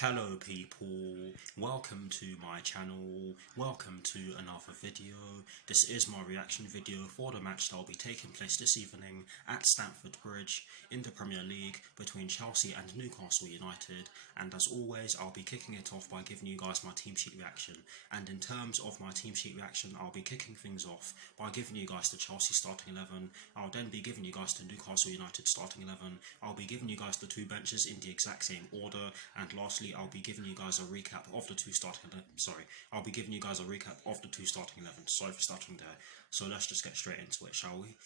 Hello people, welcome to my channel, welcome to another video. This is my reaction video for the match that will be taking place this evening at Stamford Bridge in the Premier League between Chelsea and Newcastle United, and as always I'll be kicking it off by giving you guys my team sheet reaction. And in terms of my team sheet reaction, I'll be kicking things off by giving you guys the Chelsea starting 11. I'll then be giving you guys the Newcastle United starting 11. I'll be giving you guys the two benches in the exact same order, and lastly I'll be giving you guys a recap of the two starting 11. I'll be giving you guys a recap of the two starting 11. Sorry for starting there. So let's just get straight into it, shall we?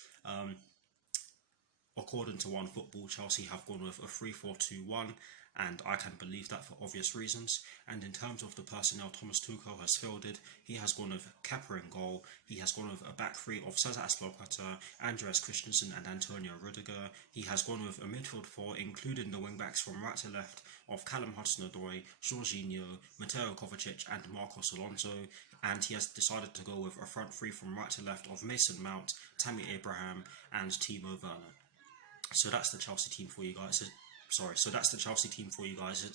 According to OneFootball, Chelsea have gone with a 3-4-2-1, and I can believe that for obvious reasons. And in terms of the personnel Thomas Tuchel has fielded, he has gone with Kepa in goal. He has gone with a back three of Cesar Azpilicueta, Andreas Christensen and Antonio Rudiger. He has gone with a midfield four, including the wing-backs from right to left of Callum Hudson-Odoi, Jorginho, Mateo Kovacic and Marcos Alonso. And he has decided to go with a front three from right to left of Mason Mount, Tammy Abraham and Timo Werner. So that's the Chelsea team for you guys. It's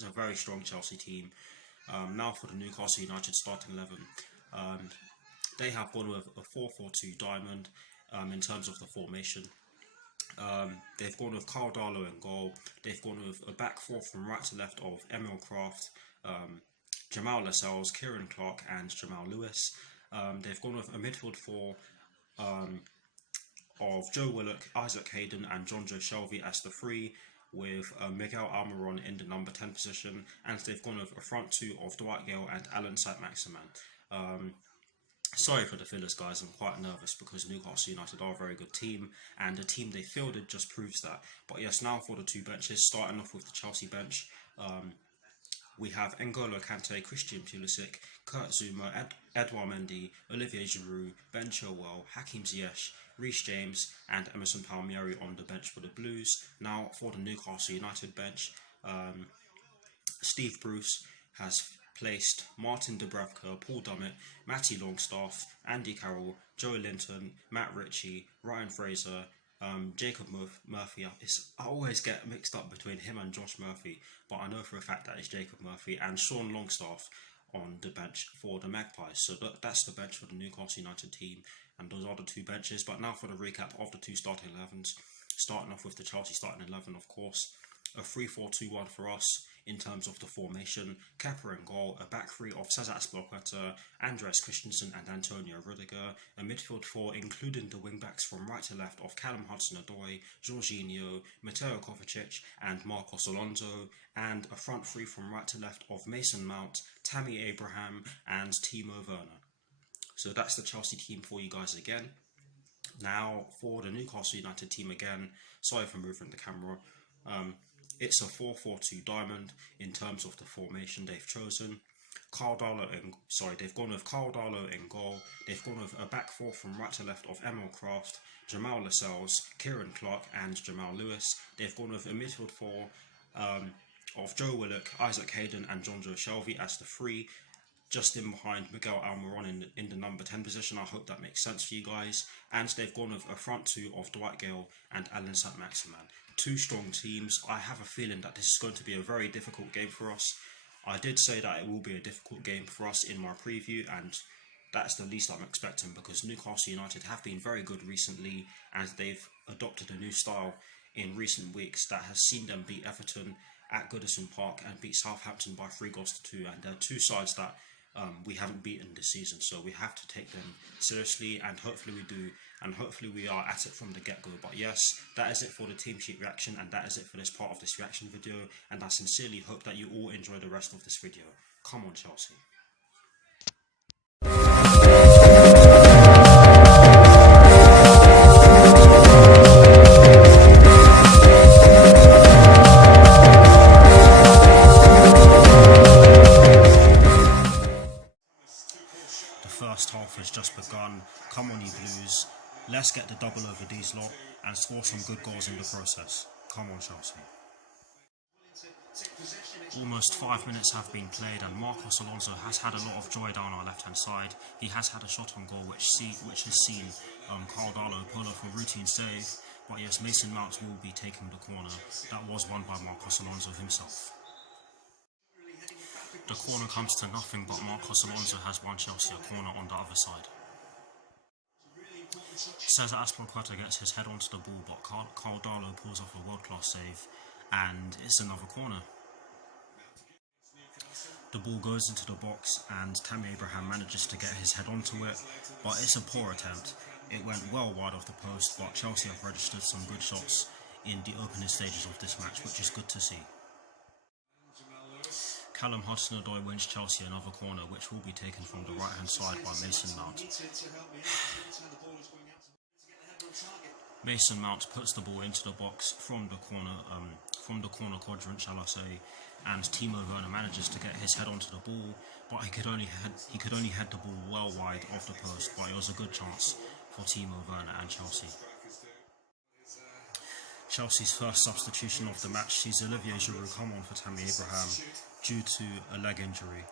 a very strong Chelsea team. Now for the Newcastle United starting 11. They have gone with a 4-4-2 diamond in terms of the formation. They've gone with Carl Darlow in goal. They've gone with a back four from right to left of Emil Kraft, Jamal Lascelles, Kieran Clark and Jamal Lewis. They've gone with a midfield four of Joe Willock, Isaac Hayden and John Joe Shelby as the three, with Miguel Almiron in the number 10 position, and they've gone with a front two of Dwight Gale and Alan Saint-Maximin. Sorry for the fillers, guys. I'm quite nervous because Newcastle United are a very good team, and the team they fielded just proves that. But yes, now for the two benches, starting off with the Chelsea bench. We have N'Golo Kante, Christian Pulisic, Kurt Zouma, Edouard Mendy, Olivier Giroud, Ben Chilwell, Hakim Ziyech, Reece James and Emerson Palmieri on the bench for the Blues. Now for the Newcastle United bench, Steve Bruce has placed Martin Dubravka, Paul Dummett, Matty Longstaff, Andy Carroll, Joe Linton, Matt Ritchie, Ryan Fraser, Jacob Murphy. I always get mixed up between him and Josh Murphy, but I know for a fact that it's Jacob Murphy, and Sean Longstaff on the bench for the Magpies. So that's the bench for the Newcastle United team, and those are the two benches. But now for the recap of the two starting 11s, starting off with the Chelsea starting 11, of course. A 3-4-2-1 for us in terms of the formation. Kepa in goal, a back three of Cesar Azpilicueta, Andreas Christensen and Antonio Rudiger, a midfield four including the wing-backs from right to left of Callum Hudson-Odoi, Jorginho, Mateo Kovacic and Marcos Alonso, and a front three from right to left of Mason Mount, Tammy Abraham and Timo Werner. So that's the Chelsea team for you guys again. Now for the Newcastle United team again, sorry for moving the camera. It's a 4-4-2 diamond in terms of the formation they've chosen. They've gone with Carl Darlow in goal. They've gone with a back four from right to left of Emil Kraft, Jamal Lascelles, Kieran Clark and Jamal Lewis. They've gone with a midfield four of Joe Willock, Isaac Hayden and John Joe Shelby as the three, just in behind Miguel Almiron in the number 10 position. I hope that makes sense for you guys. And they've gone with a front two of Dwight Gale and Alan Saint-Maximin. Two strong teams. I have a feeling that this is going to be a very difficult game for us. I did say that it will be a difficult game for us in my preview, and that's the least I'm expecting because Newcastle United have been very good recently, and they've adopted a new style in recent weeks that has seen them beat Everton at Goodison Park and beat Southampton by 3-2, and they're two sides that we haven't beaten this season, so we have to take them seriously, and hopefully we do, and hopefully we are at it from the get-go. But yes, that is it for the team sheet reaction, and that is it for this part of this reaction video, and I sincerely hope that you all enjoy the rest of this video. Come on, Chelsea. First half has just begun. Come on, you Blues. Let's get the double over these lot and score some good goals in the process. Come on, Chelsea. Almost 5 minutes have been played and Marcos Alonso has had a lot of joy down our left hand side. He has had a shot on goal which has seen Carl Darlow pull off a routine save. But yes, Mason Mount will be taking the corner. That was won by Marcos Alonso himself. The corner comes to nothing, but Marcos Alonso has won Chelsea a corner on the other side. Cesar Azpilicueta gets his head onto the ball, but Carl Darlow pulls off a world-class save, and it's another corner. The ball goes into the box, and Tammy Abraham manages to get his head onto it, but it's a poor attempt. It went well wide of the post, but Chelsea have registered some good shots in the opening stages of this match, which is good to see. Callum Hudson-Odoi wins Chelsea another corner, which will be taken from the right-hand side by Mason Mount. Mason Mount puts the ball into the box from the corner quadrant, shall I say, and Timo Werner manages to get his head onto the ball, but he could only head the ball well wide of the post, but it was a good chance for Timo Werner and Chelsea. Chelsea's first substitution of the match sees Olivier Giroud come on for Tammy Abraham due to a leg injury,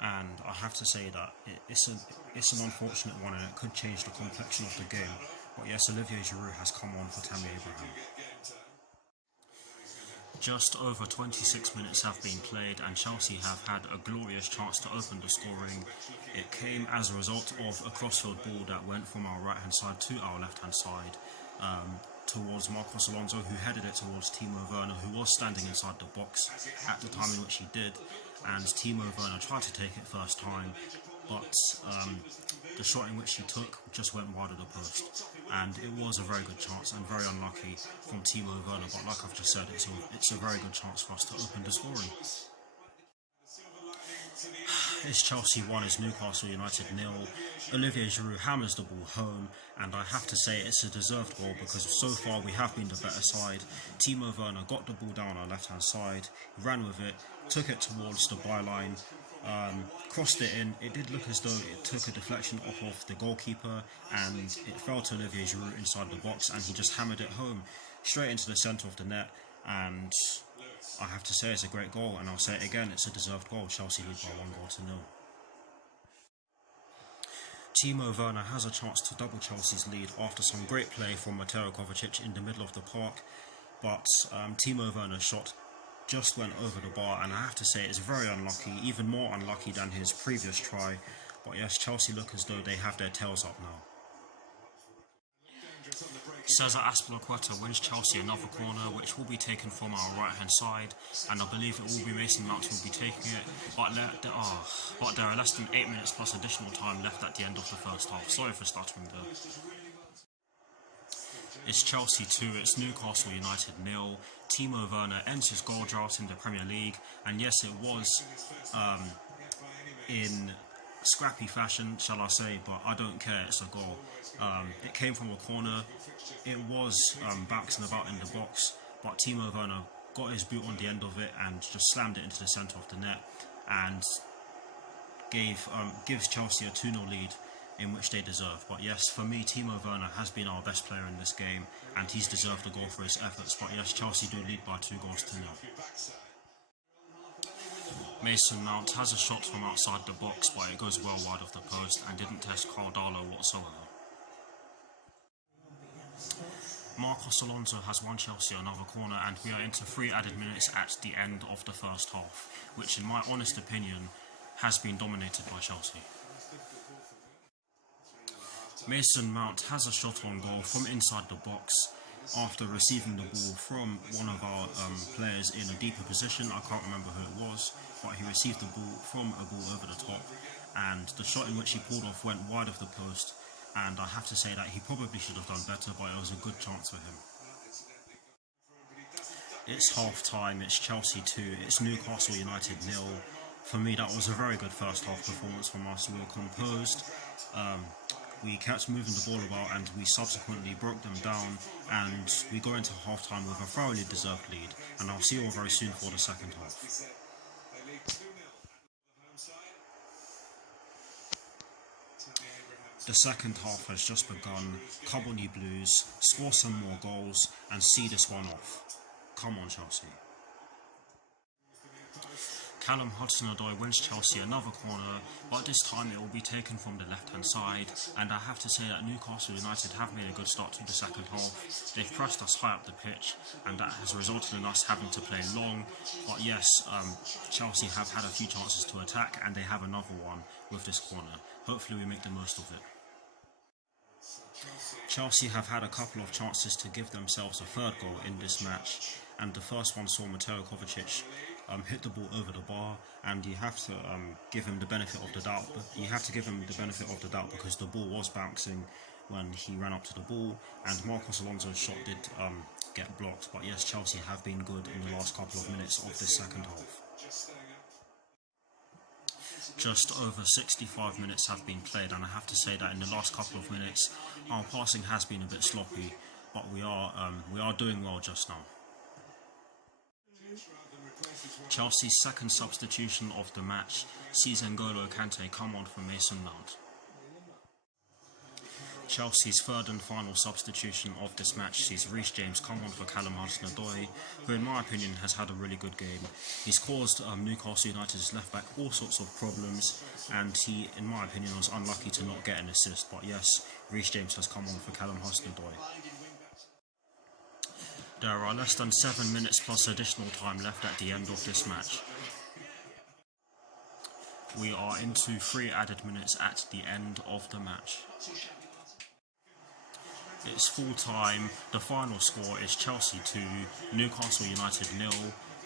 and I have to say that it's an unfortunate one, and it could change the complexion of the game. But yes, Olivier Giroud has come on for Tammy Abraham. Just over 26 minutes have been played, and Chelsea have had a glorious chance to open the scoring. It came as a result of a crossfield ball that went from our right hand side to our left hand side, towards Marcos Alonso, who headed it towards Timo Werner, who was standing inside the box at the time in which he did, and Timo Werner tried to take it first time, but the shot in which he took just went wide of the post, and it was a very good chance and very unlucky from Timo Werner, but like I've just said, it's a very good chance for us to open the scoring. It's Chelsea 1, it's Newcastle United 0. Olivier Giroud hammers the ball home, and I have to say it's a deserved goal because so far we have been the better side. Timo Werner got the ball down our left hand side, ran with it, took it towards the byline, crossed it in. It did look as though it took a deflection off of the goalkeeper, and it fell to Olivier Giroud inside the box, and he just hammered it home straight into the centre of the net, and I have to say it's a great goal, and I'll say it again, it's a deserved goal. Chelsea lead by 1-0. Timo Werner has a chance to double Chelsea's lead after some great play from Mateo Kovacic in the middle of the park, but Timo Werner's shot just went over the bar, and I have to say it's very unlucky, even more unlucky than his previous try. But yes, Chelsea look as though they have their tails up now. Cesar Azpilicueta wins Chelsea another corner, which will be taken from our right hand side, and I believe it will be Mason Mount who will be taking it, but there are less than 8 minutes plus additional time left at the end of the first half. Sorry for stuttering there. It's Chelsea 2, it's Newcastle United 0. Timo Werner ends his goal drought in the Premier League, and yes, it was in scrappy fashion, shall I say, but I don't care, it's a goal. It came from a corner, it was bouncing about in the box, but Timo Werner got his boot on the end of it and just slammed it into the centre of the net, and gives Chelsea a 2-0 lead, in which they deserve. But yes, for me, Timo Werner has been our best player in this game, and he's deserved a goal for his efforts. But yes, Chelsea do lead by 2-0. Mason Mount has a shot from outside the box, but it goes well wide of the post and didn't test Carl Darlow whatsoever. Marcos Alonso has won Chelsea another corner, and we are into 3 added minutes at the end of the first half, which in my honest opinion has been dominated by Chelsea. Mason Mount has a shot on goal from inside the box after receiving the ball from one of our players in a deeper position. I can't remember who it was, but he received the ball from a ball over the top, and the shot in which he pulled off went wide of the post, and I have to say that he probably should have done better, but it was a good chance for him. It's half time, it's Chelsea 2, it's Newcastle United 0. For me, that was a very good first half performance from us. We were composed, we kept moving the ball about, and we subsequently broke them down, and we got into half time with a thoroughly deserved lead, and I'll see you all very soon for the second half. The second half has just begun. Come on, you Blues, score some more goals and see this one off. Come on, Chelsea. Callum Hudson-Odoi wins Chelsea another corner, but this time it will be taken from the left-hand side, and I have to say that Newcastle United have made a good start to the second half. They've pressed us high up the pitch, and that has resulted in us having to play long. But yes, Chelsea have had a few chances to attack, and they have another one with this corner. Hopefully we make the most of it. Chelsea have had a couple of chances to give themselves a third goal in this match, and the first one saw Mateo Kovacic hit the ball over the bar, and you have to give him the benefit of the doubt. You have to give him the benefit of the doubt because the ball was bouncing when he ran up to the ball, and Marcos Alonso's shot did get blocked. But yes, Chelsea have been good in the last couple of minutes of this second half. Just over 65 minutes have been played, and I have to say that in the last couple of minutes our passing has been a bit sloppy, but we are doing well just now. Chelsea's second substitution of the match sees N'Golo Kante come on for Mason Mount. Chelsea's third and final substitution of this match sees Reece James come on for Callum Hudson-Odoi, who in my opinion has had a really good game. He's caused Newcastle United's left back all sorts of problems, and he, in my opinion, was unlucky to not get an assist. But yes, Reece James has come on for Callum Hudson-Odoi. There are less than 7 minutes plus additional time left at the end of this match. We are into 3 added minutes at the end of the match. It's full time. The final score is Chelsea 2, Newcastle United 0.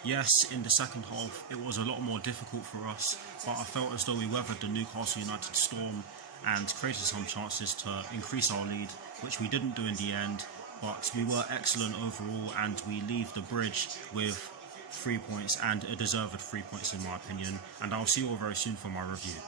Yes, in the second half it was a lot more difficult for us, but I felt as though we weathered the Newcastle United storm and created some chances to increase our lead, which we didn't do in the end. But we were excellent overall, and we leave the bridge with 3 points, and a deserved 3 points in my opinion. And I'll see you all very soon for my review.